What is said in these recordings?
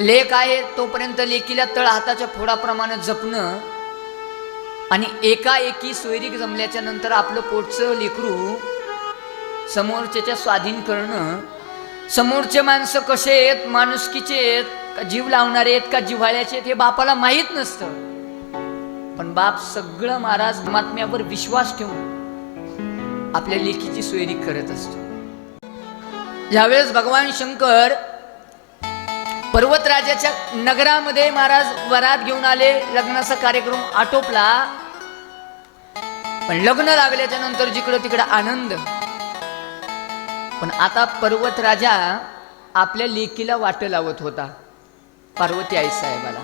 लेख आहे तोपर्यंत लेकीला तळ हाताच्या फोडाप्रमाणे जपणं आणि एकाएकी सोयरीक जमल्याच्या नंतर आपलं पोटचं लेकरू समोरच्याच्या स्वाधीन करणं. समोरचे माणसं कसे आहेत माणुसकीचे आहेत का जीव लावणारे आहेत का जिव्हाळ्याचे आहेत हे बापाला माहीत नसतं. पण बाप सगळं महाराज महात्म्यावर विश्वास ठेवून आपल्या लेखीची सोयरी करत असतो. ज्यावेळेस भगवान शंकर पर्वतराजाच्या नगरामध्ये महाराज वरात घेऊन आले. लग्नाचा कार्यक्रम आटोपला. पण लग्न लागल्याच्या नंतर जिकडं तिकडं आनंद. पण आता पर्वत राजा आपल्या लेकीला वाट लावत होता पार्वती आई साहेबाला.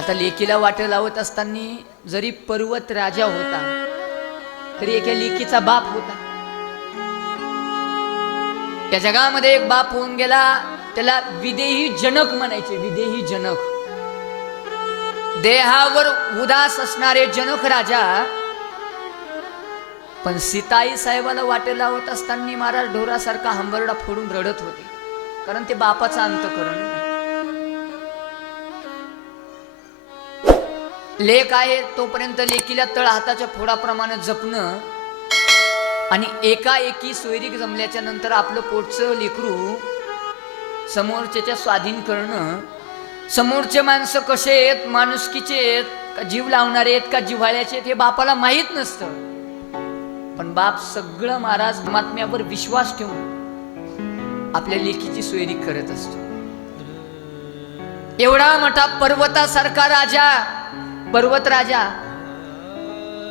आता लेकीला वाट लावत असताना जरी पर्वत राजा होता तरी एका लेकीचा बाप होता. त्या जगामध्ये एक बाप होऊन गेला. त्याला विदेही जनक म्हणायचे विदेही जनक. देहावर उदास असणारे जनक राजा पण सीताई साहेबाला वाटे लावत असताना महाराज ढोरासारखा हंबरडा फोडून रडत होते. कारण ते बापाचा अंतकरण. लेख आहे तोपर्यंत लेकीला तळ हाताच्या फोडाप्रमाणे जपणं आणि एकाएकी सोयरीक जमल्याच्या नंतर आपलं पोटचं लेकरू समोरच्याच्या स्वाधीन करणं. समोरचे माणसं कसे आहेत? माणुसकीचे आहेत? का जीव लावणारे आहेत? का जिव्हाळ्याचे आहेत? हे बापाला माहीत नसतं. पण बाप सगळं महाराज महात्म्यावर विश्वास ठेवून आपल्या लेखीची सोयरी करत असतो. एवढा मोठा पर्वतासारखा राजा पर्वत राजा.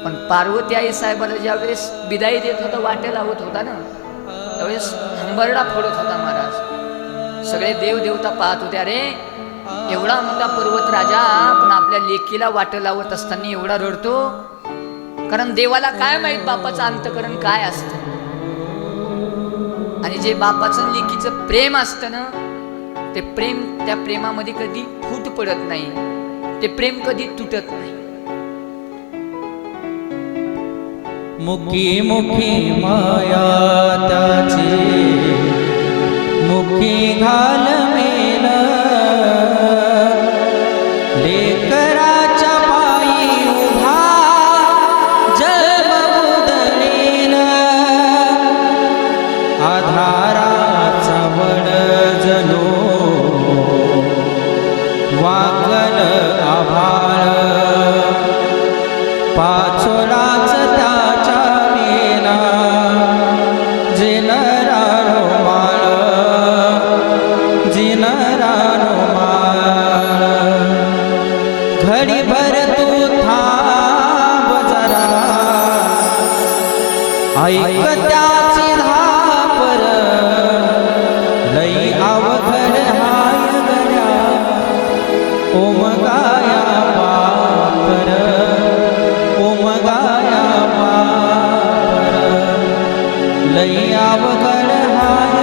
पण पार्वती आई साहेबाला ज्यावेळेस बिदाई देत होता वाट्या लावत होता ना त्यावेळेस हंबरडा फोडत होता महाराज. सगळे देव देवता पाहत होते अरे एवढा मोठा पर्वत राजा पण आपल्या लेकीला वाट लावत असताना एवढा रडतो. कारण देवाला काय माहीत बापाचं अंतकरण काय असतं? आणि जे बापाचं लेकीचं प्रेम असतं ना ते प्रेम त्या प्रेमामध्ये कधी फूट पडत नाही. ते प्रेम कधी तुटत नाही. मुखी मुखी माया त्याची. मुखी घाल ऐक त्याची धापर लई अवघड हाय गड्या ओम गाया पापर ओम गाया पापर लई अवघड हाय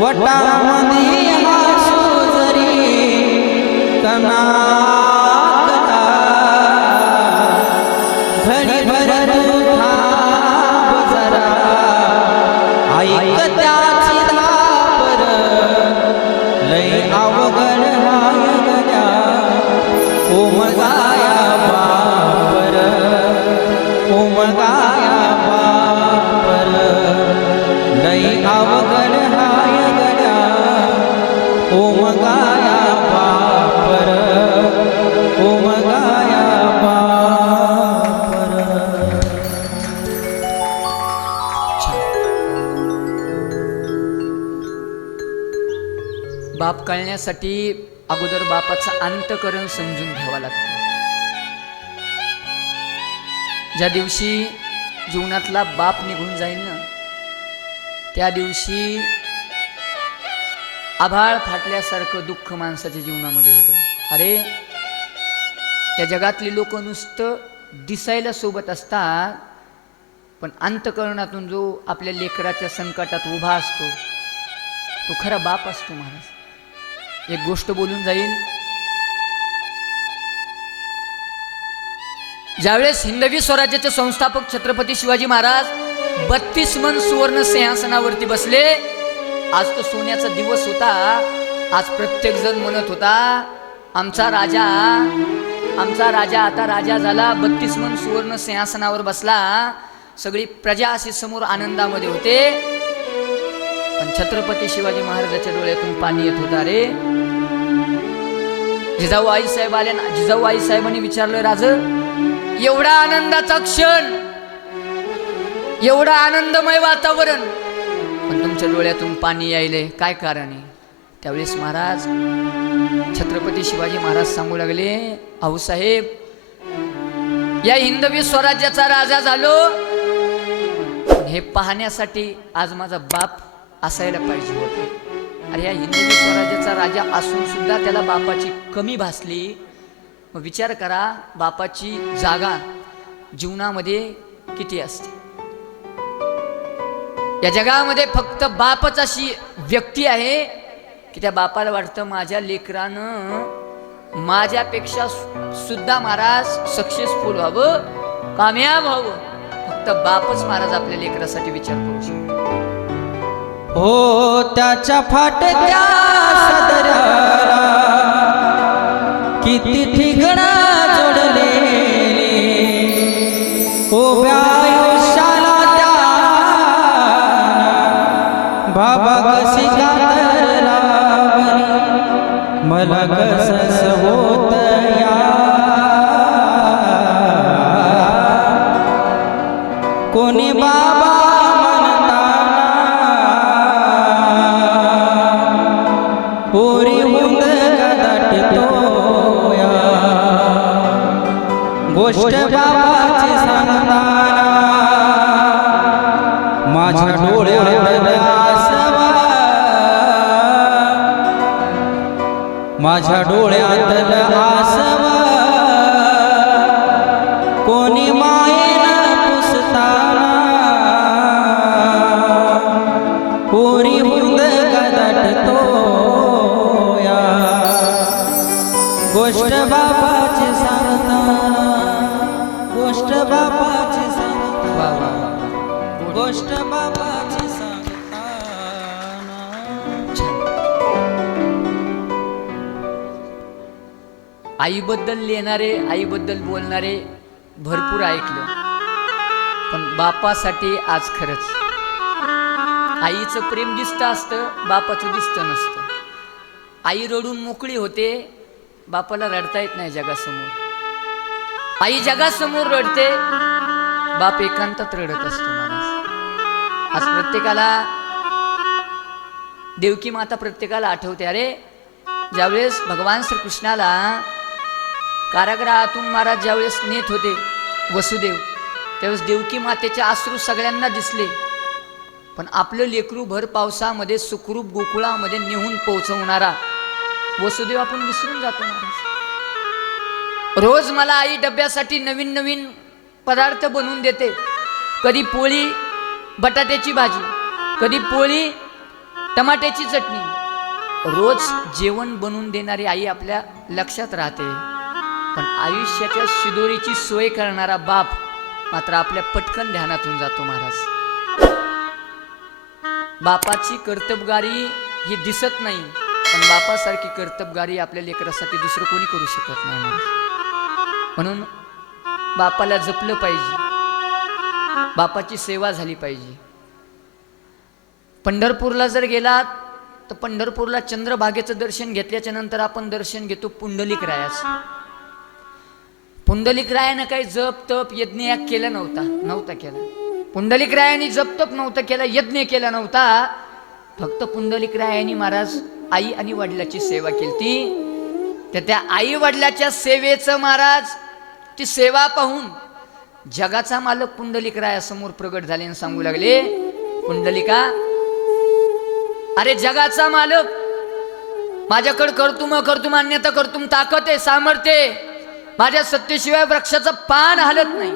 વટામની આસુ જરી તના बाप कळण्यासाठी अगोदर बापाचं अंतकरण समजून घ्यावं लागतं. ज्या दिवशी जीवनातला बाप निघून जाईल ना त्या दिवशी आभाळ फाटल्यासारखं दुःख माणसाच्या जीवनामध्ये होतं. अरे या जगातली लोक नुसतं दिसायला सोबत असतात पण अंतकरणातून जो आपल्या लेकराच्या संकटात उभा असतो तो खरा बाप असतो महाराज एक गोष्ट बोलून जाईल ज्यावेळेस हिंदवी स्वराज्याचे संस्थापक छत्रपती शिवाजी महाराज बत्तीस मन सुवर्ण सिंहासनावरती बसले आज तो सोन्याचा दिवस होता. आज प्रत्येक जण म्हणत होता आमचा राजा आमचा राजा आता राजा झाला बत्तीस मन सुवर्ण सिंहासनावर बसला. सगळी प्रजा अशी समोर आनंदामध्ये होते. पण छत्रपती शिवाजी महाराजाच्या डोळ्यातून पाणी येत होता रे. जिजाऊ आई साहेब आले ना जिजाऊ आई साहेबांनी विचारलं राज एवढा आनंदाचा क्षण एवढा आनंदमय वातावरण पण तुमच्या डोळ्यातून पाणी यायले काय कारण आहे? त्यावेळेस महाराज छत्रपती शिवाजी महाराज सांगू लागले आऊसाहेब या हिंदवी स्वराज्याचा राजा झालो. हे पाहण्यासाठी आज माझा बाप असायला पाहिजे होते. अरे या हिंदवी स्वराज्याचा राजा असून सुद्धा त्याला बापाची कमी भासली. मग विचार करा बापाची जागा जीवनामध्ये किती असते? या जगामध्ये फक्त बापच अशी व्यक्ती आहे की त्या बापाला वाटतं माझ्या लेकरानं माझ्यापेक्षा सुद्धा महाराज सक्सेसफुल व्हावं कामयाब व्हावं. फक्त बापच महाराज आपल्या लेकरासाठी विचार करू शकतो. हो त्याच्या फाटत्या सदऱ्याला किती ठिकाणा माझ्या डोळ्यात माझ्या डोळ्यात आसवा. कोणी मायेन पुसताना. पोरी हुंद गदटतो या गोष्ट बाबा आईबद्दल लिहिणारे आईबद्दल बोलणारे भरपूर ऐकलं. पण बापासाठी आज खरंच आईचं प्रेम दिसतं असतं बापाचं दिसतं नसतं. आई रडून मोकळी होते बापाला रडता येत नाही जगासमोर. आई जगासमोर रडते बाप एकांतात रडत असतो मला आज प्रत्येकाला देवकी माता प्रत्येकाला आठवते. अरे ज्यावेळेस भगवान श्रीकृष्णाला कारागृहातून महाराज ज्यावेळेस नेत होते वसुदेव त्यावेळेस देवकी मातेचे आश्रू सगळ्यांना दिसले. पण आपलं लेकरू भर पावसामध्ये सुखरूप गोकुळामध्ये नेहून पोहोचवणारा वसुदेव आपण विसरून जातो महाराज. रोज मला आई डब्यासाठी नवीन नवीन पदार्थ बनवून देते. कधी पोळी बटाट्याची भाजी कधी पोळी टमाट्याची चटणी. रोज जेवण बनवून देणारी आई आपल्या लक्षात राहते. पण आयुष्याच्या शिदोरीची सोय करणारा बाप मात्र आपल्या पटकन ध्यानातून जातो महाराज. बापाची कर्तबगारी ही दिसत नाही पण बापासारखी कर्तबगारी आपल्या लेकरासाठी दुसरं कोणी करू शकत नाही म्हणून बापाला जपलं पाहिजे. बापाची सेवा झाली पाहिजे. पंढरपूरला जर गेलात तर पंढरपूरला चंद्रभागेचं दर्शन घेतल्याच्या नंतर आपण दर्शन घेतो पुंडलिक रायाचं. पुंडलिक रायानं काही जप तप यज्ञ याग केला नव्हता नव्हता केला. पुंडलिक रायाने जप तप नव्हता केला यज्ञ केला नव्हता. फक्त पुंडलिक रायाने महाराज आई आणि वडिलाची सेवा केली ती तर त्या आई वडिलाच्या सेवेचं महाराज ती सेवा पाहून जगाचा मालक पुंडलिक रायासमोर प्रगट झाले आणि सांगू लागले पुंडलिका अरे जगाचा मालक माझ्याकडे करतुम करतुम अन्यथा करतुम ताकद आहे सामर्थ्य माझ्या सत्तेशिवाय वृक्षाचं पान हलत नाही.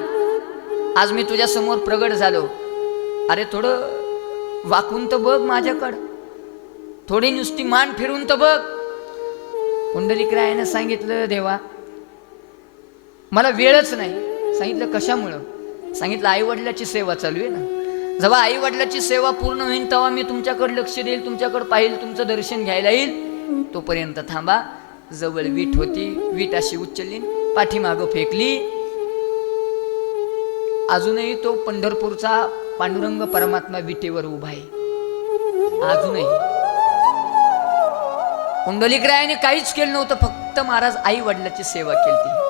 आज मी तुझ्या समोर प्रगट झालो. अरे थोडं वाकून तर बघ माझ्याकडं. थोडी नुसती मान फिरून तर बघ. पुंडलिक रायानं सांगितलं देवा मला वेळच नाही. सांगितलं कशामुळं? सांगितलं आई वडिलाची सेवा चालू आहे ना. जेव्हा आई वडिलाची सेवा पूर्ण होईल तेव्हा मी तुमच्याकडे लक्ष देईल तुमच्याकडे पाहिल तुमचं दर्शन घ्यायला येईल. तोपर्यंत थांबा. जवळ वीट होती वीट अशी उचलली पाठीमागं फेकली. अजूनही तो पंढरपूरचा पांडुरंग परमात्मा विटेवर उभा आहे. अजूनही. कुंडलिक रायाने काहीच केलं नव्हतं फक्त महाराज आई वडिलाची सेवा केली